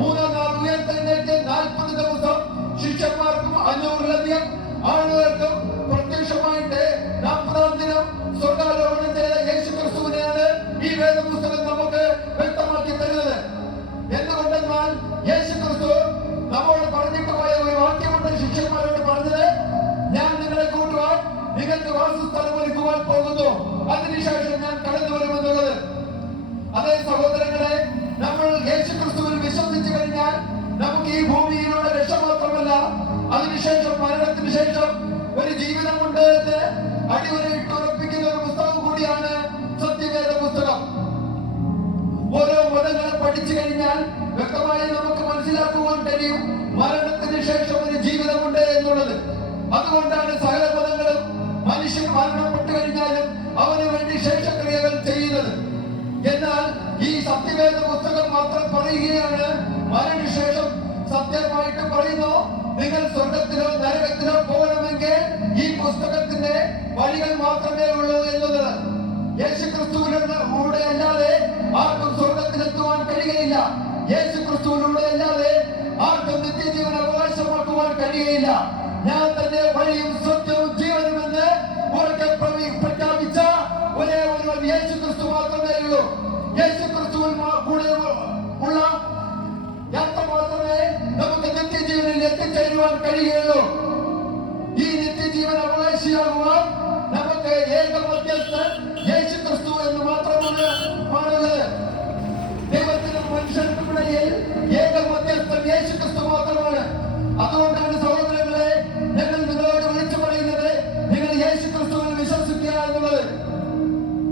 3-ാം നാൾ ഉയർത്തെഴുന്നേറ്റ് 40 ദിവസം ശിഷ്യന്മാർക്കും 500-ലധികം ആളുകൾക്കും പ്രത്യക്ഷമായിട്ട് 40-ാം ദിനം സ്വർഗ്ഗാരോഹണം ചെയ്ത യേശു ക്രിസ്തുവിനെയാണ് ഈ വേദപുസ്തകം നമുക്ക് വ്യക്തമാക്കി തരുന്നത്. എന്തുകൊണ്ടെന്നാൽ യേശു ക്രിസ്തു നമ്മോട് പറഞ്ഞിട്ട് പോയ ഒരു വാക്യമുണ്ട്, ശിഷ്യന്മാരോട് പറഞ്ഞത്, ഞാൻ നിങ്ങളെ കൂട്ടുവാൻ നിങ്ങൾക്ക് വാസസ്ഥലം ഒരുക്കുവാൻ പോകുന്നു, അതിനുശേഷം ഞാൻ കടന്നു വരുമെന്നുള്ളത്. അതേ സഹോദരങ്ങളെ, നമ്മൾ യേശു ക്രിസ്തുവിൽ വിശ്വസിച്ചു കഴിഞ്ഞാൽ നമുക്ക് ഈ ഭൂമിയിലുള്ള രക്ഷ മാത്രമല്ല, അതിനുശേഷം മരണത്തിന് ശേഷം ഒരു ജീവിതമുണ്ട് എന്ന് അടിവരയിട്ട് ഉറപ്പിക്കുന്ന ഒരു പുസ്തകം കൂടിയാണ് സത്യവേദ പുസ്തകം. ഓരോ മതങ്ങളെ പഠിച്ചു കഴിഞ്ഞാൽ വ്യക്തമായി നമുക്ക് മനസ്സിലാക്കുവാൻ കഴിയും മരണത്തിന് ശേഷം ഒരു ജീവിതമുണ്ട് എന്നുള്ളത്. അതുകൊണ്ടാണ് സകല മതങ്ങളും മനുഷ്യൻ മരണപ്പെട്ടു കഴിഞ്ഞാലും അവന് വേണ്ടി ശേഷക്രിയകൾ ചെയ്യുന്നത്. എന്നാൽ ഈ സത്യവേദ പുസ്തകം മാത്രം പറയുകയാണ്, മരണശേഷം സത്യമായിട്ട് പറയുന്നു, നിങ്ങൾ സ്വർഗത്തിലോ നരകത്തിലോ പോകണമെങ്കിൽ ഈ പുസ്തകത്തിന്റെ വഴികൾ മാത്രമേ ഉള്ളൂ എന്നത്. യേശു ക്രിസ്തുവിലൂടെ അല്ലാതെ ആർക്കും സ്വർഗത്തിലെത്തുവാൻ കഴിയുകയില്ല. യേശു ക്രിസ്തുവിലൂടെ അല്ലാതെ ആർക്കും നിത്യജീവൻ അവകാശമാക്കുവാൻ കഴിയുകയില്ല. ഞാൻ തന്നെ വഴിയും സത്യവും ജീവനുമെന്ന് ഉറക്കെ പ്രഖ്യാപിച്ച ഒരേ ഒരുവൻ യേശു ക്രിസ്തു മാത്രമേ ഉള്ളൂ. യേശു ക്രിസ്തുവിൽ കൂടെ ഉള്ള യാത്ര മാത്രമേ നമുക്ക് നിത്യജീവനിൽ എത്തിച്ചേരുവാൻ കഴിയുകയുള്ളൂ. ഈ നിത്യജീവൻ അവകാശിയാകുവാൻ നമുക്ക് ഏക മധ്യസ്ഥൻ യേശു ക്രിസ്തു എന്ന് മാത്രമാണ് ഉള്ളത്. ദൈവത്തിനും മനുഷ്യർക്കും ഇടയിൽ ഏക മധ്യസ്ഥൻ യേശു ക്രിസ്തു മാത്രമാണ്. അതുകൊണ്ടാണ് സഹോദരങ്ങളെ, ഞങ്ങൾ നിങ്ങളോട് വിളിച്ചു പറയുന്നത്, നിങ്ങൾ യേശു ക്രിസ്തുവിൽ വിശ്വസിക്കുക എന്നുള്ളത്.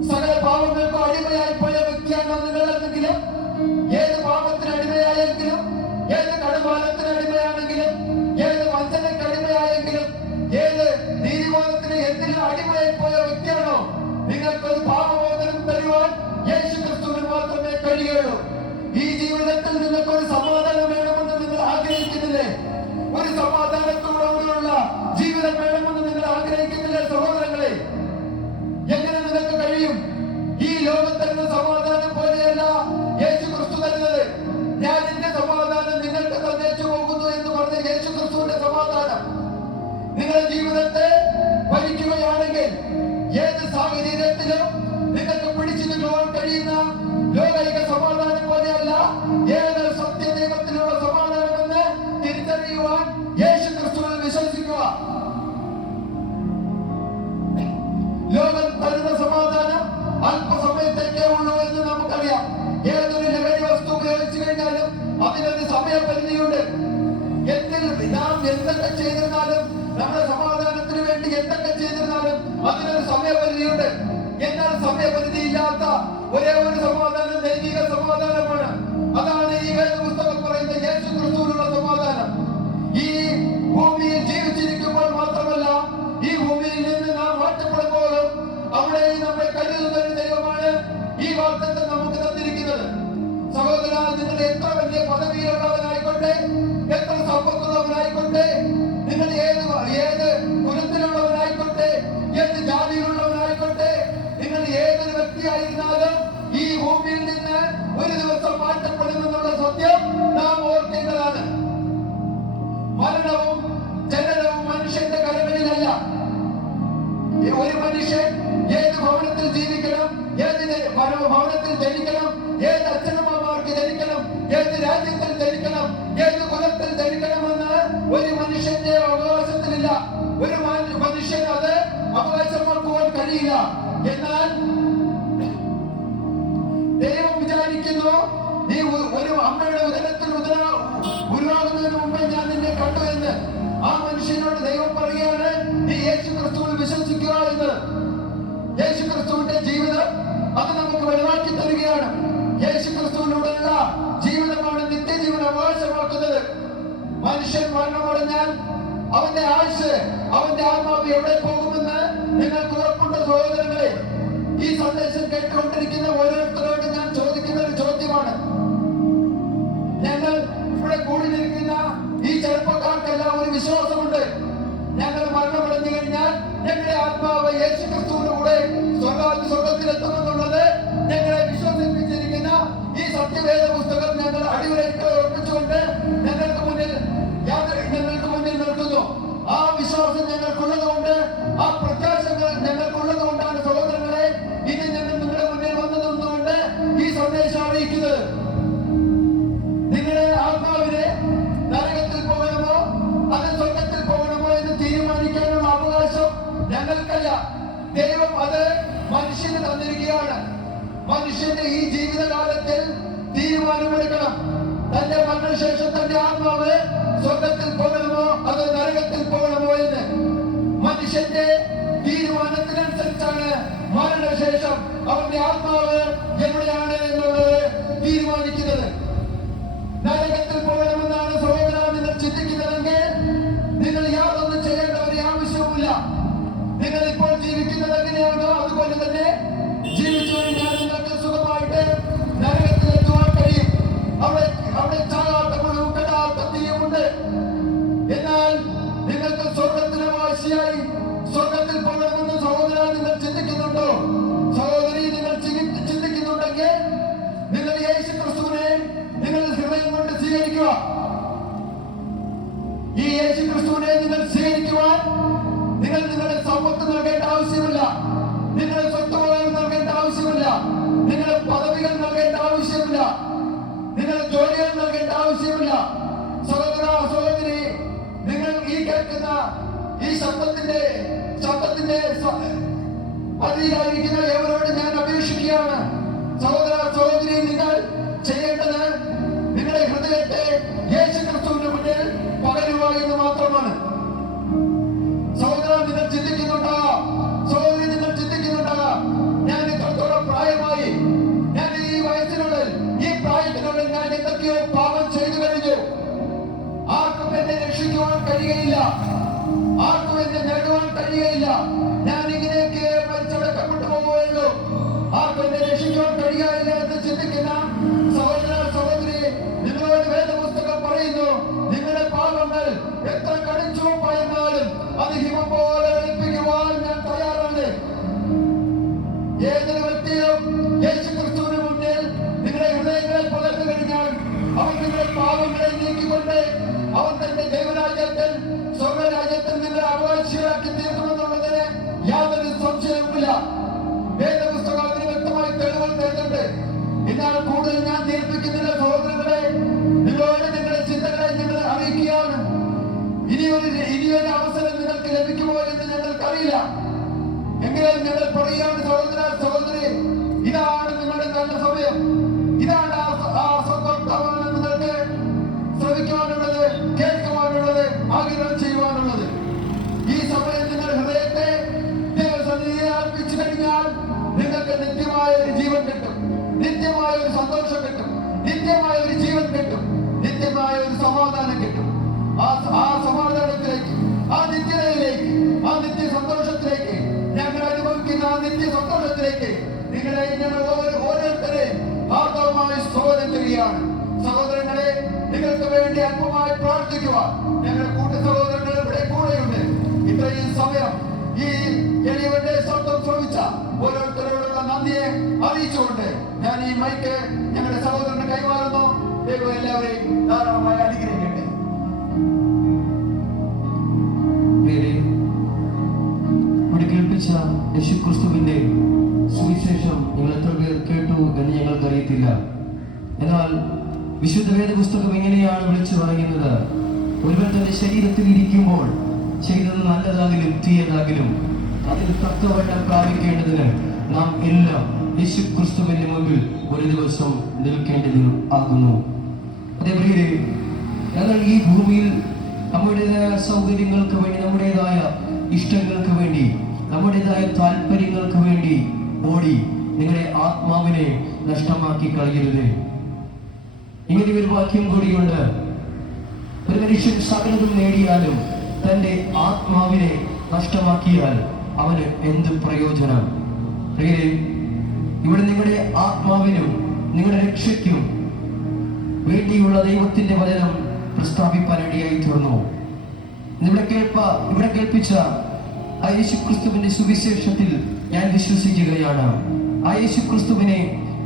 സകല പാപങ്ങൾക്കും അടിമയായി പോയ വ്യക്തിയാണോ നിങ്ങളെങ്കിലും, ഏത് പാപത്തിന് അടിമയായെങ്കിലും, ഏത് കടബാലത്തിന് അടിമയാണെങ്കിലും, ഏത് വഞ്ചനയ്ക്ക് അടിമയായെങ്കിലും, ഏത് നീതിബോധത്തിന് എന്തിനും അടിമയായി പോയ വ്യക്തിയാണോ, നിങ്ങൾക്കൊരു പാപബോധനം തരുവാൻ യേശു ക്രിസ്തുവിന് മാത്രമേ കഴിയുകയുള്ളൂ. ഈ ജീവിതത്തിൽ നിങ്ങൾക്കൊരു സമാധാനം വേണമെന്ന് നിങ്ങൾ ആഗ്രഹിക്കുന്നില്ലേ? ഒരു സമാധാനത്തോടുള്ള ജീവിതം വേണമെന്ന് നിങ്ങൾ ആഗ്രഹിക്കുന്നില്ലേ സഹോദരങ്ങളെ? എങ്ങനെ നിങ്ങൾക്ക് കഴിയും? ഈ ലോകത്തരുന്ന സമാധാനം പോലെയല്ല യേശു ക്രിസ്തു തരുന്നത്. ഞാൻ എന്റെ സമാധാനം നിങ്ങൾക്ക് തന്നേച്ചു പോകുന്നു എന്ന് പറഞ്ഞ യേശു ക്രിസ്തുവിന്റെ സമാധാനം നിങ്ങളുടെ ജീവിതത്തെ ഭരിക്കുകയാണെങ്കിൽ, ഏത് സാഹചര്യത്തിലും നിങ്ങൾക്ക് പിടിച്ചു നിൽക്കുവാൻ കഴിയുന്ന ലോകൈക സമാധാനം പോലെയല്ല ഏത് സത്യദൈവത്തിലുള്ള സമാധാനമെന്ന് തിരിച്ചറിയുവാൻ യേശു ക്രിസ്തുവിൽ വിശ്വസിക്കുക. ലോകം തരുന്ന സമാധാനം അല്പസമയത്തേക്കേ ഉള്ളൂ എന്ന് നമുക്കറിയാം. ഏതൊരു ലഹരി വസ്തു ഉപയോഗിച്ചു കഴിഞ്ഞാലും അതിനൊരു സമയപരിധിയുണ്ട്. നാം എന്തൊക്കെ ചെയ്തിരുന്നാലും, നമ്മുടെ സമാധാനത്തിന് വേണ്ടി എന്തൊക്കെ ചെയ്തിരുന്നാലും അതിനൊരു സമയപരിധിയുണ്ട്. എന്നാൽ സമയപരിധി ഇല്ലാത്ത ഒരേ ഒരു സമാധാനം ദൈവിക സമാധാനമാണ്. അതാണ് ഈ വേദപുസ്തകം പറയുന്ന യേശു ക്രിസ്തുവിനുള്ള സമാധാനം. ഈ ഭൂമിയിൽ ജീവിച്ചിരിക്കുമ്പോൾ മാത്രമല്ല, ഈ ഭൂമിയിൽ നിന്ന് നാം മാറ്റപ്പെടുമ്പോഴും അവിടെ നമ്മെ കരുതുന്ന ഒരു ദൈവമാണ് ഈ വാഗ്ദത്തം നമുക്ക് തന്നിരിക്കുന്നത്. സഹോദര, നിങ്ങൾ എത്ര വലിയ പദവിയിലുള്ളവനായിക്കോട്ടെ, എത്ര സമ്പത്തുള്ളവനായിക്കോട്ടെ, നിങ്ങൾ ഏത് കുലത്തിലുള്ളവനായിക്കോട്ടെ, ഏത് ജാതിയിലുള്ളവനായിക്കോട്ടെ, നിങ്ങൾ ഏതൊരു വ്യക്തിയായിരുന്നാലും ഈ ഭൂമിയിൽ നിന്ന് ഒരു ദിവസം മാറ്റപ്പെടുമെന്നുള്ള സത്യം നാം ഓർക്കേണ്ടതാണ്. മരണവും ജനനവും മനുഷ്യന്റെ കരങ്ങളിലല്ല. ഒരു മനുഷ്യൻ ഏത് ഭവനത്തിൽ ജീവിക്കണം, ഏത് ഭവനത്തിൽ ജനിക്കണം, ഏത് അച്ഛനമ്മമാർക്ക് ജനിക്കണം, ഏത് രാജ്യത്തിൽ ജനിക്കണം, ഏത് കുലത്തിൽ ജനിക്കണമെന്ന് ഒരു മനുഷ്യന്റെ അവകാശത്തിലില്ല. ഒരു മനുഷ്യൻ അത് അവകാശമാക്കുവാൻ കഴിയില്ല. എന്നാൽ ദൈവം വിചാരിക്കുന്നു, നീ ഒരു അമ്മയുടെ ഉദരത്തിൽ ഉരുവാകുന്നതിന് മുമ്പേ ഞാൻ നിന്നെ കണ്ടു എന്ന്. ആ മനുഷ്യനോട് ദൈവം പറയുകയാണ്, നീ യേശു ക്രിസ്തുവിൽ വിശ്വസിക്കുക എന്ന്. യേശു ക്രിസ്തുവിന്റെ ജീവിതം അത് നമുക്ക് വെളിവാക്കി തരികയാണ്. യേശു ക്രിസ്തുവിലൂടെയുള്ള ജീവിതമാണ് നിത്യജീവൻ അവകാശമാക്കുന്നത്. മനുഷ്യൻ മരണമടഞ്ഞാൽ അവന്റെ ആയുസ്, അവന്റെ ആത്മാവ് എവിടെ പോകുമെന്ന് നിങ്ങൾക്ക് ഉറപ്പുണ്ട് സഹോദരങ്ങളെ? ഈ സന്ദേശം കേട്ടുകൊണ്ടിരിക്കുന്ന ഓരോരുത്തരോട് ഞാൻ ചോദിക്കുന്ന ഒരു ചോദ്യമാണ്. ഞങ്ങൾ ഇവിടെ കൂടി നിൽക്കുന്ന ഈ ചെറുപ്പക്കാർക്കെല്ലാം ഒരു വിശ്വാസമുണ്ട്. ഞങ്ങൾ മരണമടഞ്ഞു കഴിഞ്ഞാൽ ഞങ്ങളുടെ ആത്മാവ് യേശു ക്രിസ്തുവിന്റെ കൂടെ സ്വർഗത്തിലെത്തുമെന്നുള്ളത് ഞങ്ങളെ വിശ്വസിപ്പിച്ചിരിക്കുന്ന ഈ സത്യവേദ പുസ്തകം ഞങ്ങൾ അടിവരയിട്ട് ഉറപ്പിച്ചുകൊണ്ട് ഞങ്ങൾക്ക് മുന്നിൽ നിർത്തുന്നു. ആ വിശ്വാസം ഞങ്ങൾക്കുള്ളതുകൊണ്ട്, ആ പ്രത്യാശകൾ ഞങ്ങൾക്കുള്ളത് കൊണ്ടാണ് സഹോദരങ്ങളെ ഇനി ഞങ്ങൾ നിങ്ങളുടെ മുന്നിൽ വന്നു നിന്നുകൊണ്ട് ഈ സന്ദേശം അറിയിക്കുന്നത്. നിങ്ങളുടെ ആത്മാവിനെ നരകത്തിൽ പോകണമോ അത് സ്വർഗത്തിൽ പോകണമോ എന്ന് തീരുമാനിക്കാനുള്ള അവകാശം ഞങ്ങൾക്കല്ല. ദൈവം അത് മനുഷ്യന് തന്നിരിക്കുകയാണ്. മനുഷ്യന്റെ ഈ ജീവിതകാലത്തിൽ തീരുമാനമെടുക്കണം. തന്റെ മരണശേഷം തന്റെ ആത്മാവ് സ്വർഗത്തിൽ പോകണമോ അത് നരകത്തിൽ പോകണമോ എന്ന്. മനുഷ്യന്റെ തീരുമാനത്തിനനുസരിച്ചാണ് മരണശേഷം അവന്റെ ആത്മാവ് എവിടെയാണ് എന്നുള്ളത് തീരുമാനിക്കുന്നത്. നരകത്തിൽ പോകണമെന്നാണ് സഹോദര നിങ്ങൾ ചിന്തിക്കുന്നതെങ്കിൽ നിങ്ങൾ യാതൊന്നും ചെയ്യേണ്ട ഒരു ആവശ്യവുമില്ല. നിങ്ങൾ ഇപ്പോൾ ജീവിക്കുന്നത് എങ്ങനെയാണോ അതുപോലെ തന്നെ ജീവിച്ചു കഴിഞ്ഞാൽ നിങ്ങൾക്ക് സുഖമായിട്ട് നരകത്തിലെത്തുവാൻ കഴിയും. അവിടെ ചാകാത്ത മുഴുവൻ കെടാത്ത തീയുമുണ്ട്. എന്നാൽ നിങ്ങൾക്ക് സ്വർഗത്തിന് വാശിയായി സ്വർഗത്തിൽ പോകണമെന്ന് സഹോദര നിങ്ങൾ ചിന്തിക്കുന്നുണ്ടോ? സഹോദരി നിങ്ങൾ ചിന്തിക്കുന്നുണ്ടെങ്കിൽ നിങ്ങൾ യേശു ക്രിസ്തുവിനെ നിങ്ങൾ ഹൃദയം കൊണ്ട് സ്വീകരിക്കുക. ഈ യേശു ക്രിസ്തുവിനെ നിങ്ങൾ സ്വീകരിക്കുവാൻ നിങ്ങൾ നിങ്ങളുടെ സമ്പത്ത് നൽകേണ്ട ആവശ്യമില്ല, നിങ്ങളുടെ സ്വത്തുവകകൾ നൽകേണ്ട ആവശ്യമില്ല, നിങ്ങളുടെ പദവികൾ നൽകേണ്ട ആവശ്യമില്ല, നിങ്ങളുടെ ജോലികൾ നൽകേണ്ട ആവശ്യമില്ല. സഹോദര സഹോദരി, നിങ്ങൾ ഈ കേൾക്കുന്ന ഈ ശബ്ദത്തിന്റെ അതിലായിരിക്കുന്ന എവരോട് ഞാൻ അപേക്ഷിക്കുകയാണ്. സഹോദര സഹോദരി, നിങ്ങൾ ചെയ്യേണ്ടത് നിങ്ങളുടെ ഹൃദയത്തെ യേശു ക്രിസ്തുവിന്റെ മുന്നിൽ പകരുക എന്ന് മാത്രമാണ്. സഹോദര നിങ്ങൾ ചിന്തിക്കുന്നുണ്ടാകാം, സഹോദരി നിങ്ങൾ ചിന്തിക്കുന്നുണ്ടാകാം, ഞാൻ ഇത്രത്തോളം പ്രായമായി, ഞാൻ ഈ വയസ്സിനുള്ളിൽ ഈ പ്രായത്തിനുള്ളിൽ ഞാൻ എന്തൊക്കെയോ പാപം ചെയ്തു കഴിഞ്ഞു, ആർക്കും എന്നെ രക്ഷിക്കുവാൻ കഴിയുകയില്ല, ആർക്കും എന്നെ നേടുവാൻ കഴിയുകയില്ല, ഞാൻ ഇങ്ങനെയൊക്കെ മരിച്ചടക്കപ്പെട്ടു പോവുകയുള്ളൂ, ആർക്കും എന്നെ രക്ഷിക്കുവാൻ കഴിയുകയില്ല എന്ന് ചിന്തിക്കുന്ന സഹോദര സഹോദരി, നിങ്ങളോട് വേദപുസ്തകം പറയുന്നു, നിങ്ങളുടെ പാപങ്ങൾ എത്ര കടിച്ചു പയന്നാലും അത് ഹിമം പോലെ വെളുപ്പിക്കുവാൻ ഞാൻ തയ്യാറാണ്. ഏതൊരു വ്യക്തിയും യേശു ക്രിസ്തുവിന് മുന്നിൽ നിങ്ങളുടെ ഹൃദയങ്ങളെ പകർന്നു കഴിഞ്ഞാൽ അവൻ നിങ്ങളുടെ പാപങ്ങളെ നീക്കിക്കൊണ്ട് അവൻ തന്റെ ദൈവരാജ്യത്തിൽ സ്വർഗരാജ്യത്തിൽ നിങ്ങളെ അവകാശികളാക്കി തീർക്കുമെന്നുള്ളതിന് യാതൊരു സംശയവും സംശയവുമില്ല. വേദപുസ്തകം അതിന് വ്യക്തമായി തെളിവുകൾ തരുന്നുണ്ട്. എന്നാൽ കൂടുതൽ ഞാൻ ദീർഘിക്കുന്നില്ല സഹോദരങ്ങളെ, നിങ്ങളോട് നിങ്ങളുടെ ചിന്തകളെ ഞങ്ങൾ അറിയിക്കുകയാണ്. ഇനിയൊരു അവസരം നിങ്ങൾക്ക് ലഭിക്കുമോ എന്ന് ഞങ്ങൾക്കറിയില്ല. എങ്കിലും ഞങ്ങൾ പറയുകയാണ് സഹോദര സഹോദരി, ഇതാണ് നിങ്ങളുടെ നല്ല സമയം. ഇതാണ് ആ സന്ദർഭമാണ് നിങ്ങൾക്ക് ശ്രമിക്കുവാനുള്ളത്, കേൾക്കുവാനുള്ളത്, ആഗ്രഹം ചെയ്യുവാനുള്ളത്. ഈ സമയം നിങ്ങൾ ഹൃദയത്തെ ദൈവസന്നിധിയിൽ അർപ്പിച്ചു കഴിഞ്ഞാൽ നിങ്ങൾക്ക് നിത്യമായ ഒരു ജീവൻ കിട്ടും, നിത്യമായ ഒരു സന്തോഷം കിട്ടും, നിത്യമായ ഒരു ജീവൻ കിട്ടും, നിത്യമായ ഒരു സമാധാനം കിട്ടും. ആ സമാധാനത്തിലേക്ക്, ആ നിത്യതയിലേക്ക്, ആ നിത്യ സന്തോഷത്തിലേക്ക്, ഞങ്ങൾ അനുഭവിക്കുന്ന ആ നിത്യ സന്തോഷത്തിലേക്ക് നിങ്ങളെ ഞങ്ങൾ ഓരോരുത്തരെയും ആർദ്രമായി സ്വാഗതം ചെയ്യുകയാണ്. സഹോദരങ്ങളെ, നിങ്ങൾക്ക് വേണ്ടി അല്പമായി പ്രാർത്ഥിക്കുവാൻ ഞങ്ങളുടെ കൂട്ടു സഹോദരങ്ങൾ ഇവിടെ കൂടെയുണ്ട്. ഇത്രയും സമയം ഈ എളിയവന്റെ ശബ്ദം ശ്രമിച്ച ഓരോരുത്തരോടുള്ള നന്ദിയെ അറിയിച്ചുകൊണ്ട് ഞാൻ ഈ മൈക്ക് ഞങ്ങളുടെ സഹോദരന് കൈമാറുന്നു. ദൈവം എല്ലാവരെയും ധാരാളമായി അനുഗ്രഹിക്കട്ടെ. ഇവിടെ കേൾപ്പിച്ച യേശുക്രിസ്തുവിന്റെ സുവിശേഷം നിങ്ങൾ എത്ര പേർ കേട്ടു എന്ന് ഞങ്ങൾക്ക് അറിയത്തില്ല. എന്നാൽ വിശുദ്ധ വേദപുസ്തകം എങ്ങനെയാണ് വിളിച്ചു പറയുന്നത്? ഒരുവൻ തന്റെ ശരീരത്തിൽ ഇരിക്കുമ്പോൾ ചെയ്തത് നല്ലതാകിലും തീയതാകിലും അതിൽ തക്കവണ്ണം പ്രാപിക്കേണ്ടതിന് നാം എല്ലാം യേശുക്രിസ്തുവിന്റെ മുമ്പിൽ ഒരു ദിവസം നിൽക്കേണ്ടത് ആകുന്നു. അതേ പ്രിയരെ, ഞങ്ങൾ ഈ ഭൂമിയിൽ നമ്മുടേതായ സൗകര്യങ്ങൾക്ക് വേണ്ടി, നമ്മുടേതായ ഇഷ്ടങ്ങൾക്ക് വേണ്ടി, നമ്മുടേതായ താല്പര്യങ്ങൾക്ക് വേണ്ടി ഓടി നിങ്ങളുടെ ആത്മാവിനെ നഷ്ടമാക്കി കളയരുത്. ഇങ്ങനെ ഒരു വാക്യം കൂടിയുണ്ട്: ഒരു മനുഷ്യൻ സകലതും നേടിയാലും തന്റെ ആത്മാവിനെ നഷ്ടമാക്കിയാൽ അവന് എന്ത് പ്രയോജനം? പ്രിയരെ, ഇവിടെ നിങ്ങളുടെ ആത്മാവിനും നിങ്ങളുടെ രക്ഷയ്ക്കും വേണ്ടിയുള്ള ദൈവത്തിന്റെ വചനം പ്രസ്താവിപ്പാനിടയായി തീർന്നു. ഇവിടെ കേൾപ്പിച്ച ആ യേശുക്രിസ്തുവിന്റെ സുവിശേഷത്തിൽ ഞാൻ വിശ്വസിക്കുകയാണ്. ആ യേശുക്രിസ്തുവിനെ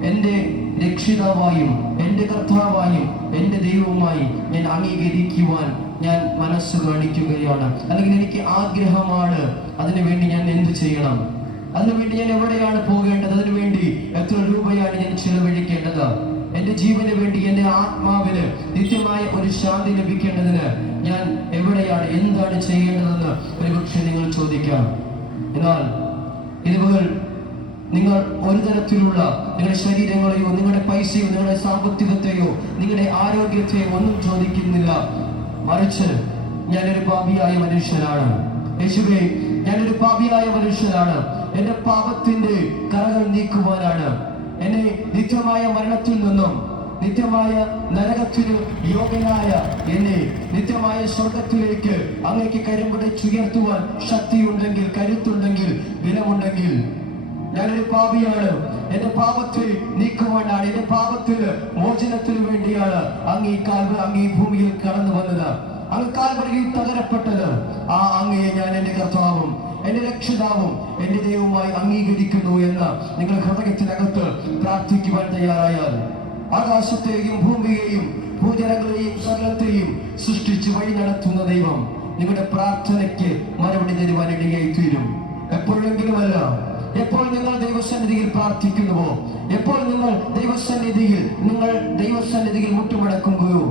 എന്റെ രക്ഷിതാവായും എന്റെ കർത്താവായും എന്റെ ദൈവവുമായി ഞാൻ അംഗീകരിക്കുവാൻ ഞാൻ മനസ്സ് കാണിക്കുകയാണ്. അല്ലെങ്കിൽ എനിക്ക് ആഗ്രഹമാണ്. അതിനുവേണ്ടി ഞാൻ എന്ത് ചെയ്യണം? അതിനുവേണ്ടി ഞാൻ എവിടെയാണ് പോകേണ്ടത്? അതിനുവേണ്ടി എത്ര രൂപയാണ് ഞാൻ ചിലവഴിക്കേണ്ടത്? എന്റെ ജീവന് വേണ്ടി, എന്റെ ആത്മാവിന് നിത്യമായ ഒരു ശാന്തി ലഭിക്കേണ്ടതിന് ഞാൻ എവിടെയാണ്, എന്താണ് ചെയ്യേണ്ടതെന്ന് ഒരുപക്ഷെ നിങ്ങൾ ചോദിക്കാം. എന്നാൽ ഇതുകൾ നിങ്ങൾ ഒരു തരത്തിലുള്ള നിങ്ങളുടെ ശരീരങ്ങളെയോ നിങ്ങളുടെ പൈസയോ നിങ്ങളുടെ സാമ്പത്തികത്തെയോ നിങ്ങളുടെ ആരോഗ്യത്തെയോ ഒന്നും ചോദിക്കുന്നില്ല. മറിച്ച് ഞാനൊരു പാപിയായ മനുഷ്യനാണ്. യേശുവേ, ഞാനൊരു പാപിയായ മനുഷ്യനാണ്. എന്റെ പാപത്തിന്റെ കറകൾ നീക്കുവാനാണ് എന്നെ നിത്യമായ മരണത്തിൽ നിന്നും നിത്യമായ നരകത്തിനു യോഗ്യനായ എന്നെ നിത്യമായ സ്വർഗത്തിലേക്ക് അങ്ങേക്ക് കരുപിടിച്ചുയർത്തുവാൻ ശക്തിയുണ്ടെങ്കിൽ, കരുത്തുണ്ടെങ്കിൽ, ബലമുണ്ടെങ്കിൽ, ഞാനൊരു പാപിയാണ്. എന്റെ പാപത്തെ നീക്കുവാനാണ്, എന്റെ പാപത്തിന് മോചനത്തിന് വേണ്ടിയാണ് അങ്ങ് ഈ ഭൂമിയിൽ കടന്നു വന്നത്. അങ്ങ് കാൽവരിയിൽ തകരപ്പെട്ടത്. ആ അങ്ങയെ ഞാൻ എന്റെ കർത്താവും എന്റെ രക്ഷിതാവും എന്റെ ദൈവവുമായി അംഗീകരിക്കുന്നു എന്ന് നിങ്ങൾ ഹൃദയത്തിനകത്ത് പ്രാർത്ഥിക്കുവാൻ തയ്യാറായാൽ, ആകാശത്തെയും ഭൂമിയെയും ഭൂജലങ്ങളെയും സകലത്തെയും സൃഷ്ടിച്ച് വഴി നടത്തുന്ന ദൈവം നിങ്ങളുടെ പ്രാർത്ഥനയ്ക്ക് മറുപടി തരുവാൻ ഇടയായി തീരും. എപ്പോഴെങ്കിലുമല്ല, എപ്പോൾ നിങ്ങൾ ദൈവസന്നിധിയിൽ പ്രാർത്ഥിക്കുന്നുവോ, എപ്പോൾ നിങ്ങൾ ദൈവസന്നിധിയിൽ മുട്ടുമടക്കുമ്പോഴോ,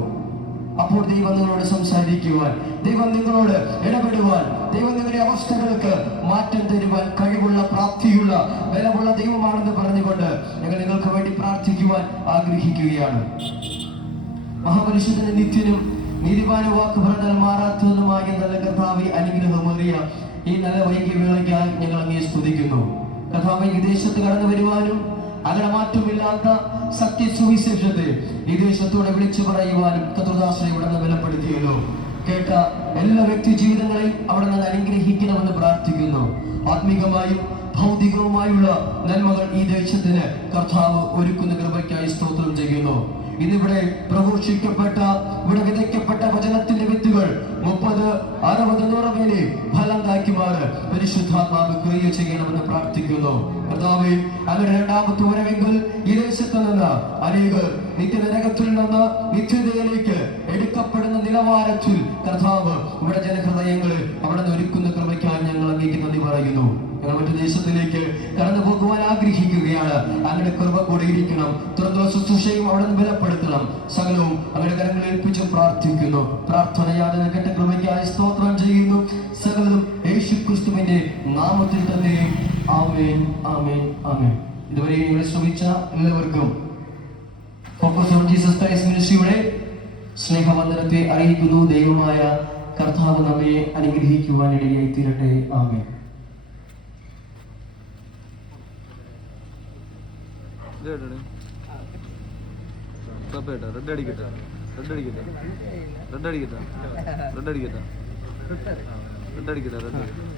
അപ്പോൾ ദൈവം നിങ്ങളോട് സംസാരിക്കുവാൻ, ദൈവം നിങ്ങളോട് ഇടപെടുവാൻ, ദൈവം നിങ്ങളുടെ അവസ്ഥകൾക്ക് മാറ്റം തരുവാൻ കഴിവുള്ള, പ്രാപ്തിയുള്ള, ബലമുള്ള ദൈവമാണെന്ന് പറഞ്ഞുകൊണ്ട് ഞങ്ങൾ നിങ്ങൾക്ക് വേണ്ടി പ്രാർത്ഥിക്കുവാൻ ആഗ്രഹിക്കുകയാണ്. മഹാപരിശുദ്ധനും നിത്യനും നീതിമാന വാക്ക് പറഞ്ഞാൽ മാറാത്തതുമായ നല്ല കർത്താവെ, അനുഗ്രഹമേറിയ ഈ നല്ല വൈകിയ വേളയ്ക്കായി ഞങ്ങൾ അങ്ങേ സ്തുതിക്കുന്നു. കർത്താവെ, വിദേശത്ത് കടന്നു വരുവാനും അങ്ങനെ മാറ്റമില്ലാത്ത സത്യസുവിശേഷത്തെ ഈ ദേശത്തോടെ വിളിച്ചു പറയുവാനും കർത്തൃദാസനെ ഇവിടെ നിന്ന് ബലപ്പെടുത്തിയല്ലോ. കേട്ട എല്ലാ വ്യക്തി ജീവിതങ്ങളെയും അവിടെ നിന്ന് അനുഗ്രഹിക്കണമെന്ന് പ്രാർത്ഥിക്കുന്നു. ആത്മീകമായും ഭൗതികവുമായുള്ള നന്മകൾ ഈ ദേശത്തിന് കർത്താവ് ഒരുക്കുന്ന കൃപയ്ക്കായി സ്തോത്രം ചെയ്യുന്നു. ഇന്നിവിടെ പ്രഘോഷിക്കപ്പെട്ട, ഇവിടെ വിതയ്ക്കപ്പെട്ട വചനത്തിന്റെ വിത്തുകൾ 30, 60, 100 മേലെ ഫലം കായ്ക്കുമാറ് പരിശുദ്ധാത്മാവ് ക്രിയ ചെയ്യണമെന്ന് പ്രാർത്ഥിക്കുന്നു. കർത്താവേ, അങ്ങനെ രണ്ടാമത്തെ വരവെങ്കിൽ ഈ ദേശത്ത് നിന്ന് അനേകർ നിത്യനരകത്തിൽ നിന്ന് നിത്യതയിലേക്ക് എടുക്കപ്പെടുന്ന നിലവാരത്തിൽ കർത്താവ് ഇവിടെ ജനഹൃദയങ്ങളിൽ അവിടെ നിന്ന് ഒരുക്കുന്ന കൃപയ്ക്കായി ഞങ്ങൾ അങ്ങേക്ക് നന്ദി പറയുന്നു. ഞങ്ങൾ മറ്റു ദേശത്ത് ദിവസത്തിലേക്ക് കടന്നു പോകുവാൻ ആഗ്രഹിക്കുകയാണ്. അങ്ങയുടെ കൃപ കൂടെ ഇരിക്കണം. തുറന്നുള്ള ശുശ്രൂഷയും അവിടെ നിന്ന് ബലപ്പെടുത്തണം. സകലവും അങ്ങയുടെ കരങ്ങളിൽ ഏൽപ്പിച്ചും പ്രാർത്ഥിക്കുന്നു. പ്രാർത്ഥന യാതന കേട്ട കൃപയ്ക്കായി സ്തോത്രം ചെയ്യുന്നു. സകലതും യേശു ക്രിസ്തുവിന്റെ നാമത്തിൽ തന്നെ. ആമേൻ, ആമേൻ, ആമേൻ. ഇതുവരെ ഇവിടെ ശ്രമിച്ച എല്ലാവർക്കും ഫോക്കസ് ഓൺ ജീസസ് ക്രൈസ്റ്റ് മിനിസ്ട്രിയുടെ സ്നേഹവന്ദനത്തെ അറിയിക്കുന്നു. ദൈവമായ കർത്താവ് നമ്മെ അനുഗ്രഹിക്കുവാനിടയായി തീരട്ടെ. ആമേൻ. റെഡ് അടിക്കട്ടെ